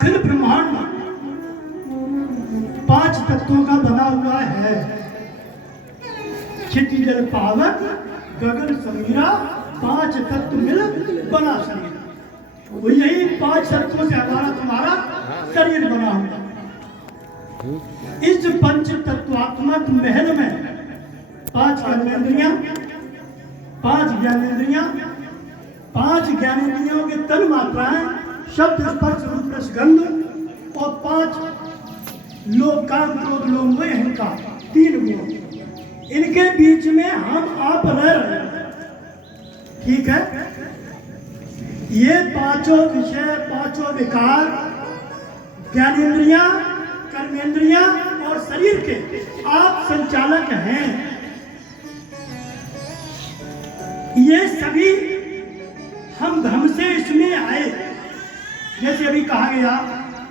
ब्रह्मांड 5 तत्वों का बना हुआ है। क्षिति जल पावन गगन समीरा 5 तत्व मिल बना शरीर। वो यही 5 तत्वों से हमारा तुम्हारा शरीर बना हुआ। इस पंच तत्वात्मक महल में 5 कर्मेंद्रियां, 5 ज्ञानेंद्रियां, 5 ज्ञानेंद्रियों के तन मात्राएं शब्द स्पर्श रूप रसगंध और 5 लोक काम क्रोध लोभ मोह अहंकार 3 गुण। इनके बीच में हम आप रह रहे हैं। ठीक है, ये 5 विषय 5 विकार ज्ञानेंद्रियां, कर्मेंद्रियां और शरीर के आप संचालक हैं। ये सभी हम धर्म से इसमें आए। जैसे अभी कहा गया,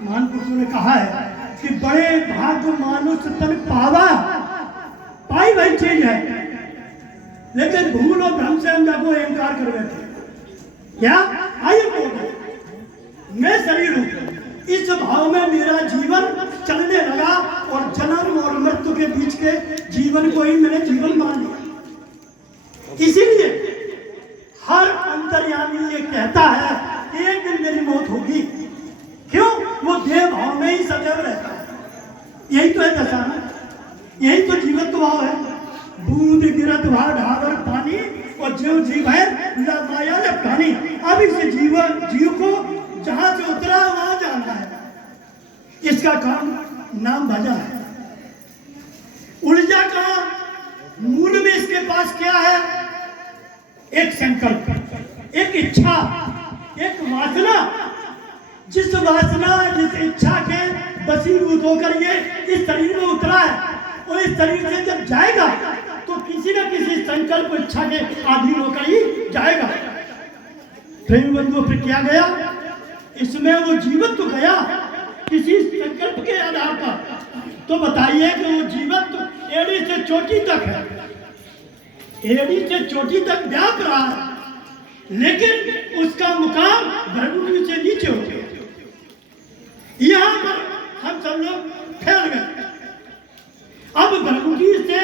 महान पुरुषों ने कहा है कि बड़े भाग्य मानुष तन पावा, पाई वही चीज है, लेकिन भूल और भ्रम से हम जाको अहंकार कर बैठे। क्या आई मैं शरीर हूं, इस भाव में मेरा जीवन चलने लगा और जन्म और मृत्यु के बीच के जीवन को ही मैंने जीवन मान लिया। इसीलिए हर अंतर्यामी ये कहता है कि एक दिन मेरी मौत होगी। क्यों? वो देह भाव में ही सदैव रहता है। यही तो है दशा में, यही तो जीवत्व भाव है। बूंद गिरत भाव ढावर पानी और जीव जीव है माया जब कहानी। अब इस जीव को जहां से उतरा वहां जाना है। इसका काम नाम भजन है। ऊर्जा का मूल में इसके पास क्या है? एक संकल्प, एक इच्छा, एक वासना। जिस वासना जिस इच्छा के वशीभूत होकर ये इस शरीर में उतरा है और इस शरीर से जब जाएगा तो किसी न किसी संकल्प इच्छा के अधीन होकर ही जाएगा। प्रेम बंधुओं फिर क्या गया? इसमें वो जीवत्व तो गया किसी संकल्प के आधार पर। तो बताइए कि वो जीवत्व एड़ी से चोटी तक है, एड़ी से चोटी तक व्याप रहा है, लेकिन उसका मुकाम भ्रगुटी से नीचे हो गया। यहां पर हम सब लोग फैल गए। अब भ्रगुटी से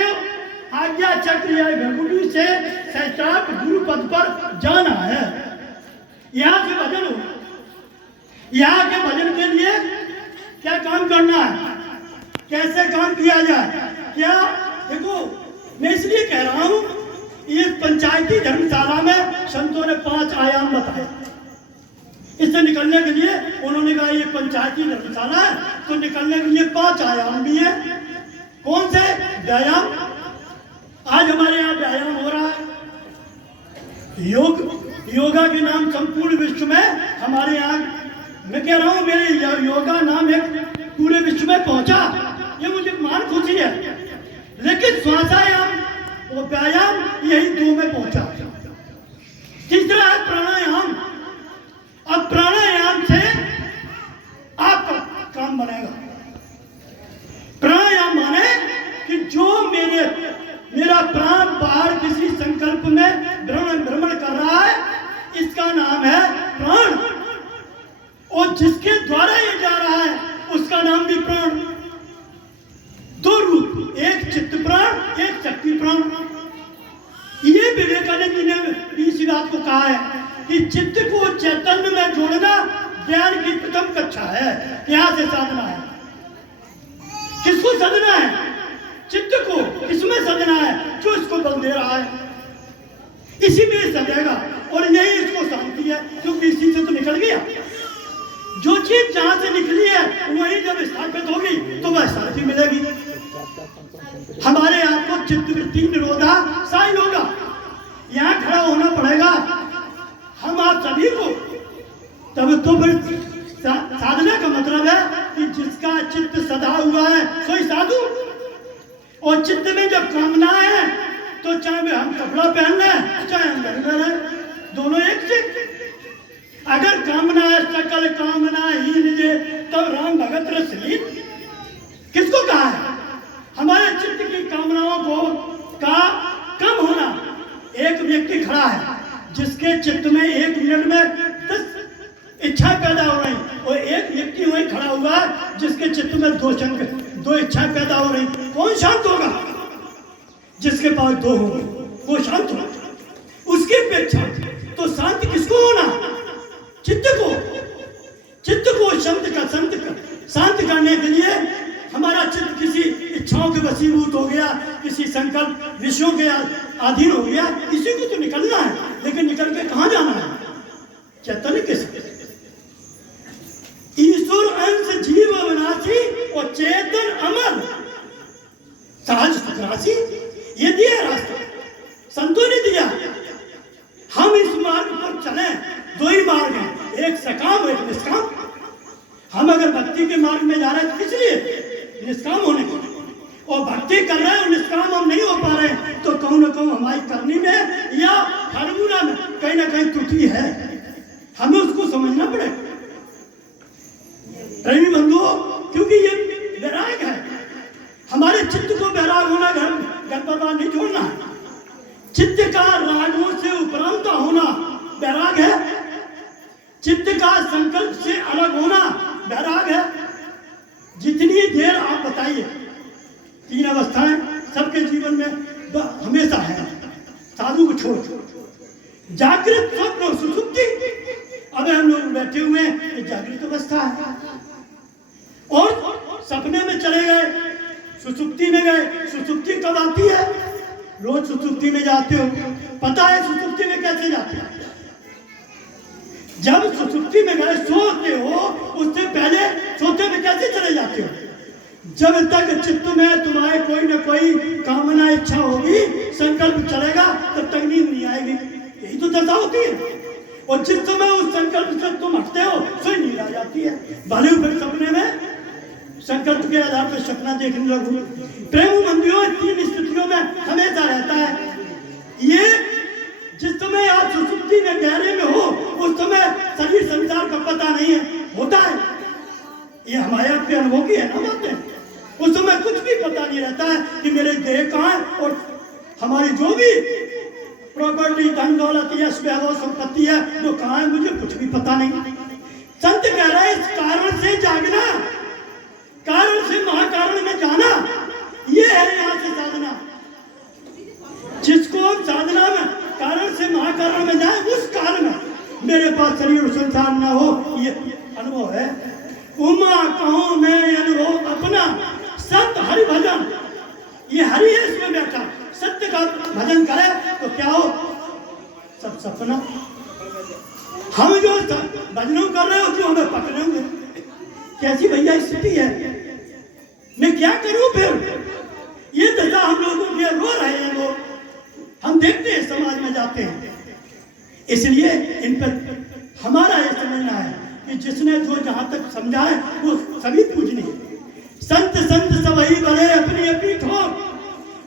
आज्ञा चक्र या भ्रगुटी से सहस्त्रार्थ गुरु पद पर जाना है। यहां से भजन हो, यहाँ के भजन के लिए क्या काम करना है, कैसे काम किया जाए? क्या देखो, मैं इसलिए कह रहा हूं, ये पंचायती धर्मशाला में संतों ने 5 आयाम बताए। इससे निकलने के लिए उन्होंने कहा ये पंचायती धर्मशाला है तो निकलने के लिए 5 आयाम भी है। कौन से? व्यायाम। आज हमारे यहाँ व्यायाम हो रहा है। योगा के नाम संपूर्ण विश्व में हमारे यहाँ, मैं कह रहा हूँ मेरे योगा नाम एक पूरे विश्व में पहुंचा, ये मुझे मान खुशी है। लेकिन श्वासायाम और व्यायाम यही 2 में पहुंचा। तीसरा है प्राणायाम। अब प्राणायाम से आपका काम बनेगा। प्राणायाम माने कि जो मेरा प्राण बाहर किसी संकल्प में भ्रमण कर रहा है, इसका नाम है प्राण। और जिसके द्वारा ये जा रहा है उसका नाम भी प्राण। 2 रूप, एक चित्त प्राण, एक शक्ति प्राण। ये विवेकानंद जी ने भी इसी बात को कहा है कि चित्त को चैतन्य में जोड़ना ज्ञान की प्रथम कक्षा है। यहां से साधना है। किसको सदना है? चित्त को। किसमें सदना है? जो इसको बल दे रहा है, इसी में सदेगा। और यही इसको शांति है, क्योंकि इसी से तो निकल गया। जो चीज जहां से निकली है वही जब स्थापित होगी तो वह शांति मिलेगी। हमारे आपको चित्तवृत्ति निरोधा साई होगा, यहाँ खड़ा होना पड़ेगा हम आप सभी को। तब तो फिर साधना का मतलब है कि जिसका चित्त सदा हुआ है सोई साधु। और चित्त में जब कामना है तो चाहे हम कपड़ा पहन लें चाहे हम घर में रहें, दोनों एक से। अगर कामना है सकल कामना ही निजे तब राम भगत रसलीन। किसको कहा है? हमारे चित्त की कामनाओं को का कम होना। एक व्यक्ति खड़ा है जिसके चित्त में 1 मिनट में 10 इच्छा पैदा हो रही और एक व्यक्ति वही में दो इच्छाएं पैदा हो रही, कौन शांत होगा? जिसके पास दो हो वो शांत हो, उसकी अपेक्षा तो शांत किसको होना? चित्त को शांत करने के लिए हमारा चित्त किसी इच्छाओं के वशीभूत हो गया, किसी संकल्प विषयों के अधीन हो गया, इसी को तो निकलना है। लेकिन निकल के कहाँ जाना है? चैतन्य के साथ। ईश्वर अंश जीव अविनाशी और चेतन अमर सहज सुख राशि, ये दिया रास्ता, संतों ने दिया। हम इस मार्ग पर चले, दो ही मार्ग हैं, एक सकाम एक निष्काम। हम अगर भक्ति के मार्ग में जा रहे हैं तो किस लिए? निष्काम होने को। और भक्ति कर रहे हैं और निष्काम हम नहीं हो पा रहे हैं, तो कहूँ ना कहूँ हमारी करनी में या फार्मूला में कहीं ना कहीं त्रुटि है, हमें उसको समझना पड़ेगा प्रेमी बंधुओं। क्योंकि ये वैराग है, हमारे चित्त को वैराग होना, घर पर नहीं छोड़ना है। चित्त का रागों से उपरांत होना वैराग है, चित्त का संकल्प से अलग होना वैराग है। जितनी देर आप बताइए, तीन अवस्थाएं सबके जीवन में हमेशा है, साधु को छोड़, जागृत स्वप्न और सुसुप्ति। अब हम लोग बैठे हुए हैं, जागृत अवस्था है, और सपने में चले गए, सुसुप्ति में गए। सुसुप्ति कब आती है? रोज सुसुप्ति में जाते हो, पता है सुसुप्ति में कैसे जाते हो? जब सुसुप्ति में गए सोते हो, उससे पहले सोते में कैसे चले जाते हो? जब तक चित्त में तुम्हारे कोई न कोई कामना इच्छा होगी, संकल्प चलेगा, तब तक नींद नहीं आएगी। यही तो दशा होती है। और जिस समय उस संकल्प से तुम हटते हो, फिर नींद आ जाती है। भले फिर सपने में संकल्प के आधार पर सपना देखने लगो। प्रेम मंदिरों तीन स्थितियों में हमेशा रहता है। ये जिस समय आप सुसुप्ति में गहरे में हो, उस समय शरीर संसार का पता नहीं है, होता है। ये हमारे आपके अनुभव की है ना बातें। उस समय कुछ भी पता नहीं रहता है कि मेरे देह कहाँ है, और हमारी जो भी प्रॉपर्टी, धन दौलत, यश वैभव, संपत्ति है, वो कहाँ है, मुझे कुछ भी पता नहीं। संत कह रहे हैं, इस कारण से जागना, कारण से महाकारण में जाना, ये है यहाँ से साधना। जिसको साधना में कारण से महाकारण में जाए, उस काल में मेरे पास शरीर और संसार न हो, ये अनुभव है। उमा कहूं मैं अनुभव अपना, सत्य हरि भजन, ये हरि है इसमें बैठा, सत्य का भजन करे तो क्या हो? सब सपना। हम जो भजनों कर रहे हो, जो हमें पकड़े होंगे, कैसी भैया स्थिति है, मैं क्या करूं फिर? ये दशा हम लोगों के रो रहे हैं लोग, हम देखते हैं, समाज में जाते हैं। इसलिए इन पर हमारा ये समझना है कि जिसने जो जहां तक समझा है वो सभी पूजनीय है। संत सबही बड़े अपनी अपनी ठोर,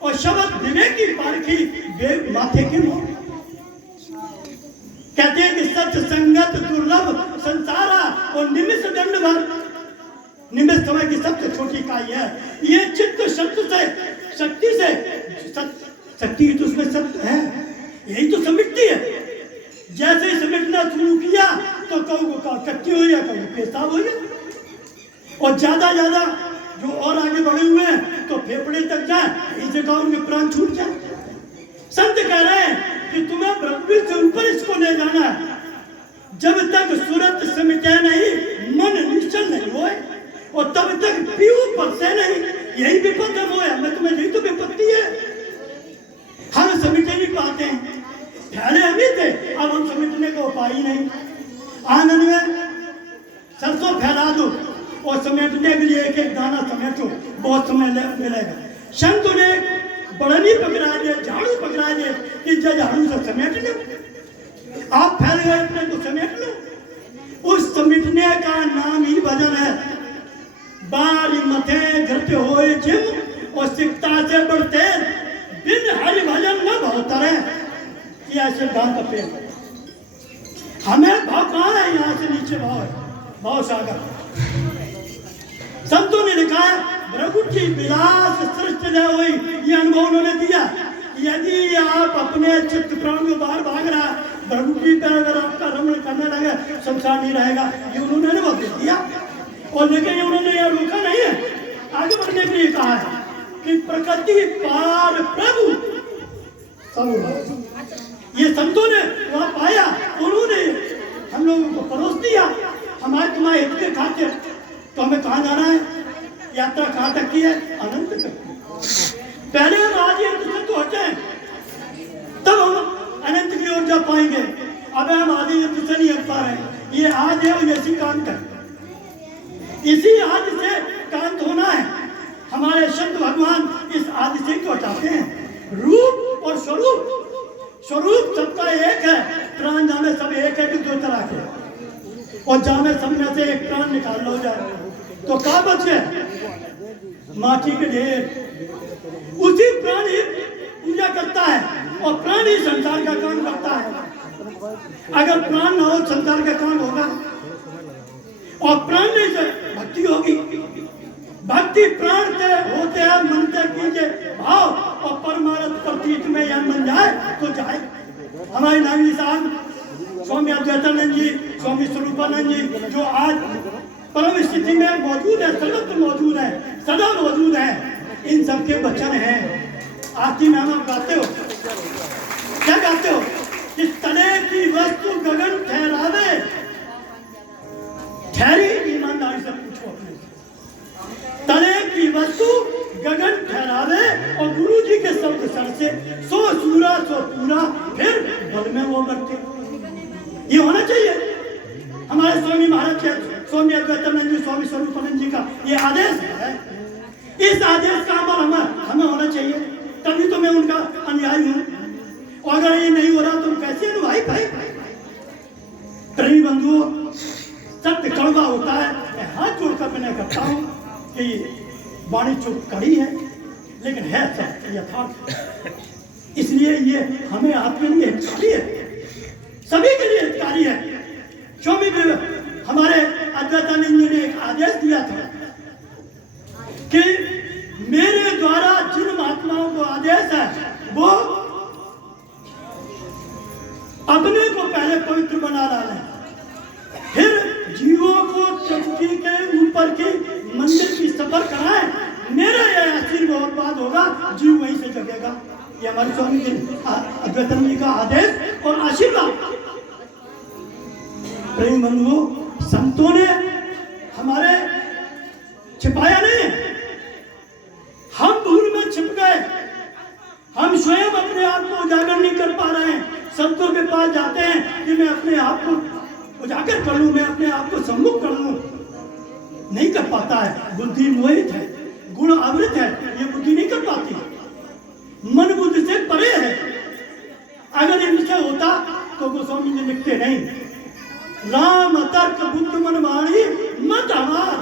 और शब्द विवेकी पारखी वे माथे के मोर। कहते हैं कि सत्य संगत दुर्लभ संसारा, और निमिष दंड भर, निमिष समय की सबसे छोटी इकाई है। ये चित्त शक्ति से शक्ति तो उसमें सत्य है, यही तो समिटती है। जैसे ही समिटना शुरू किया तो कहूँ कच्ची हो या कहूँ पेशाब हो गया, और ज्यादा जो और आगे बढ़े हुए हैं तो फेफड़े तक जाए, इस जगह उनके प्राण छूट जाए। संत कह रहे हैं कि तुम्हें ब्रह्म से ऊपर इसको ले जाना है। जब तक सूरत समिटे नहीं, मन निश्चल नहीं होए, और तब तक पीऊ परसे नहीं, यही विपत्ति है। मैं तुम्हें यही तो विपत्ति है, हम समिटे नहीं पाते हैं। पहले हम ही थे, अब हम समिटने का उपाय ही नहीं। आंगन में सरसों फैला दो और समेटने के लिए एक एक दाना समेटो, बहुत समय मिलेगा। संत ने बड़नी पकड़ा दे, झाड़ू पकड़ा दे कि झाड़ू से समेट लो, आप फैल गए अपने को समेट लो। उस समेटने का नाम ही भजन है। बारी मथे घरते होए जिम, और सिकता से बढ़ते बिन हरि भजन न भवतरे। ये ऐसे भाव का पेड़, हमें भाव कहाँ है? यहाँ से नीचे भाव है, भाव सागर। संतों ने लिखा है, भ्रगुटी विलास सृष्टि न हुई, ये अनुभव उन्होंने दिया। यदि आप अपने चित्त प्राण को बाहर भाग रहा है, भ्रगुटी पर अगर आपका रमण करने लगे, संसार नहीं रहेगा, ये उन्होंने अनुभव दे दिया। और लेकिन उन्होंने यह रोका नहीं है, आगे बढ़ने के लिए कहा है कि प्रकृति पार प्रभु सब। ये संतों ने वहां पाया, उन्होंने हम लोगों को परोस दिया हमारे तुम्हारे हित के खातिर। तो हमें कहाँ जाना है? यात्रा कहाँ तक की है? अनंत तक। पहले हम आज ये तो हटे तब हम अनंत की ओर जा पाएंगे। अब हम आदि युद्ध से नहीं हट पा रहे। ये आज है और इसी कांत है, इसी आदि से कांत होना है। हमारे संत भगवान इस आदि से को हटाते हैं। रूप और स्वरूप, स्वरूप सबका एक है, प्राण जामे सब एक है कि दो तरह के, और जामे सब में से एक प्राण निकाल लो जाए तो क्या बचे? माटी के ढेर। उसी प्राण ही पूजा करता है और प्राण ही संसार का काम करता है। अगर प्राण न हो संसार का काम होगा, और प्राण नहीं से भक्ति होगी। भक्ति प्राण से होते हैं, मन से कीजिए भाव, और परमार्थ प्रतीत में यह बन जाए तो जाए। हमारे नागरी साहब स्वामी अद्वैतानंद जी, स्वामी स्वरूपानंद जी जो आज परम स्थिति में मौजूद है, सर्वत्र मौजूद है, सदा मौजूद है, इन सबके वचन हैं। आरती में हम गाते हो, क्या गाते हो? कि तने की वस्तु गगन ठहरावे, ठहरी ईमानदारी से पूछो अपने। तने की वस्तु गगन ठहरावे और गुरु जी के शब्द सर से सो सूरा सो पूरा, फिर बल में वो बढ़ते। ये होना चाहिए हमारे स्वामी महाराज के, स्वामी अद्वैतानंद जी, स्वामी स्वरूपानंद जी का ये आदेश है। इस आदेश का अमल हमें होना चाहिए, तभी तो मैं उनका अनुयायी हूँ। और अगर ये नहीं हो रहा तो कैसे अनुयायी भाई? प्रेमी बंधुओं, सत्य कड़वा होता है। मैं हाथ जोड़कर मैंने करता हूँ कि वाणी चुप कड़ी है, लेकिन है सत्य यथार्थ। इसलिए ये हमें आपके लिए हितकारी है, सभी के लिए हितकारी है। स्वामी हमारे अद्वैतानंद जी ने एक आदेश दिया था कि मेरे द्वारा जिन महात्माओं को आदेश है वो अपने को पहले पवित्र बना डालें, फिर जीवों को चौकी के ऊपर के मंदिर की सफर कराएं। मेरा यह आशीर्वाद होगा, जीव वहीं से जगेगा। ये हमारे स्वामी अद्वैतानंद जी का आदेश और आशीर्वाद। प्रेम बंधुओं, संतों ने हमारे छिपाया नहीं, हम भूल में छिप गए। हम स्वयं अपने आप को उजागर नहीं कर पा रहे हैं। संतों के पास जाते हैं कि मैं अपने आप को उजागर कर लूं, मैं अपने आप को सम्मुख कर लूं, नहीं कर पाता है। बुद्धि मोहित है, गुण आवृत है, ये बुद्धि नहीं कर पाती, मन बुद्धि से परे है। अगर इनसे होता तो गोस्वामी जी लिखते नहीं, राम तर्क बुद्ध मन वाणी मत हमार,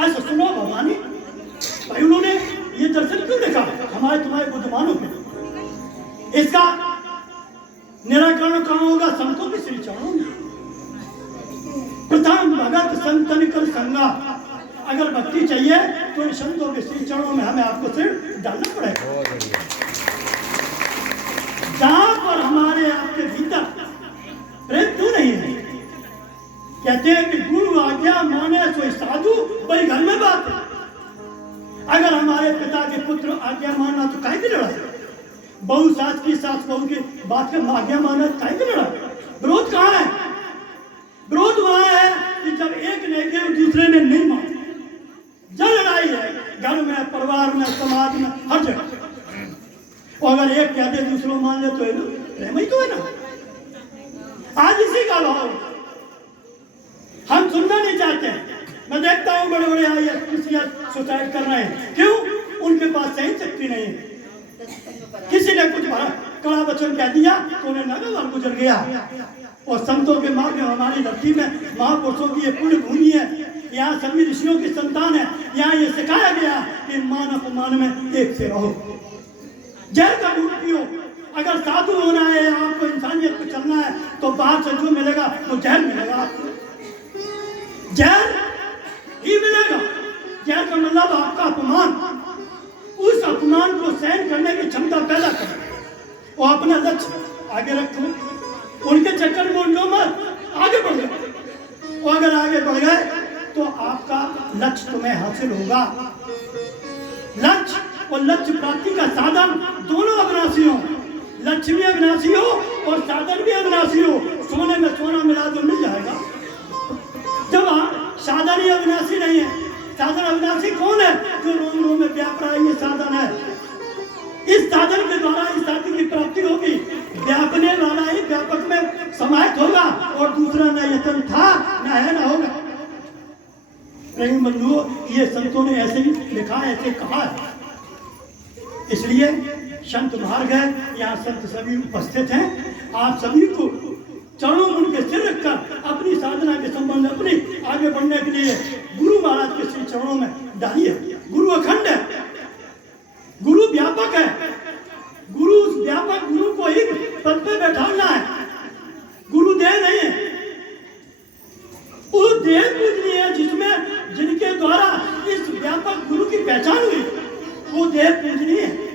ऐसा सुनो भवानी। भाई उन्होंने ये दर्शन क्यों लिखा हमारे तुम्हारे बुद्धमानों में? इसका निराकरण कहाँ होगा? संतों के श्री चरणों में। प्रथम भगत संतन कर संगा। अगर भक्ति चाहिए तो इन संतों के श्री चरणों में हमें आपको सिर डालना पड़ेगा। जहां पर हमारे आपके भीतर प्रेम क्यों नहीं है? कहते हैं कि गुरु आज्ञा माने सो साधु, भाई घर में बात है। अगर हमारे पिता के पुत्र आज्ञा मानना तो काहे की लड़ाई? बहू सास की सास बहू की बात में आज्ञा मानना काहे की लड़ाई? विरोध कहाँ है? विरोध वहां है कि जब एक ने के दूसरे ने नहीं माना, जब लड़ाई है घर में, परिवार में, समाज में, हर जगह। और अगर एक कहते दूसरों मान ले तो प्रेम ही तो है ना। आज इसी का भाव हम सुनना नहीं चाहते हैं। मैं देखता हूँ बड़े बड़े IAS सुसाइड कर रहे हैं, क्यों? उनके पास सहन शक्ति नहीं है। किसी ने कुछ कड़ा वचन कह दिया तो उन्हें नगर गुजर गया। और संतों के मार्ग में, हमारी धरती में महापुरुषों की ये पुण्य भूमि है, यहाँ सभी ऋषियों की संतान है। यहाँ ये सिखाया गया कि मान अपमान में एक से रहो, जहर का दूध पियो। अगर साधु होना है, आपको इंसानियत पे चलना है तो बाहर से जो मिलेगा वो जहर मिलेगा, जहर ही मिलेगा। जहर का मतलब आपका अपमान। उस अपमान को सहन करने की क्षमता पैदा करो और अपना लक्ष्य आगे रखो। उनके चक्कर में उनको मत आगे बढ़ गए। और अगर आगे बढ़ गए तो तो आपका लक्ष्य तुम्हें हासिल होगा। लक्ष्य और लक्ष्य प्राप्ति का साधन दोनों अविनाशी हो, लक्ष्य भी अविनाशी हो और साधन भी अविनाशी हो। सोने में सोना मिला तो मिल जाएगा। जब साधन ही अविनाशी नहीं है, साधन अविनाशी कौन है? जो रोम रोम में व्याप रहा है, ये साधन है। इस साधन के द्वारा इस साधन की प्राप्ति होगी। व्यापने वाला ही व्यापक में समाहित होगा और दूसरा न यतन था न है न होगा। प्रेम बंधुओं, ये संतों ने ऐसे ही लिखा है, ऐसे कहा है। इसलिए संत मार्ग है, यहाँ संत सभी उपस्थित हैं। आप सभी को चरणों में उनके सिर रखकर अपनी साधना के संबंध अपनी आगे बढ़ने के लिए गुरु महाराज के श्री चरणों में डालिए। गुरु अखंड है, गुरु व्यापक है। गुरु उस व्यापक गुरु को ही पद पे बैठाना है। गुरु देह नहीं है, वो देह पूजनीय है जिसमें जिनके द्वारा इस व्यापक गुरु की पहचान हुई, वो देह पूजनीय है।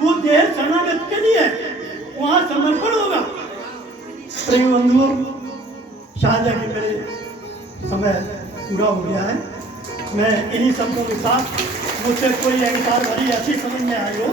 वो देह शरणागत के लिए वहां समर्पण होगा। प्रेम बंधुओं, शायद कि मेरे समय पूरा हो गया है। मैं इन्हीं शब्दों के साथ, मुझसे कोई अहंकार भरी ऐसी समझ में आई हो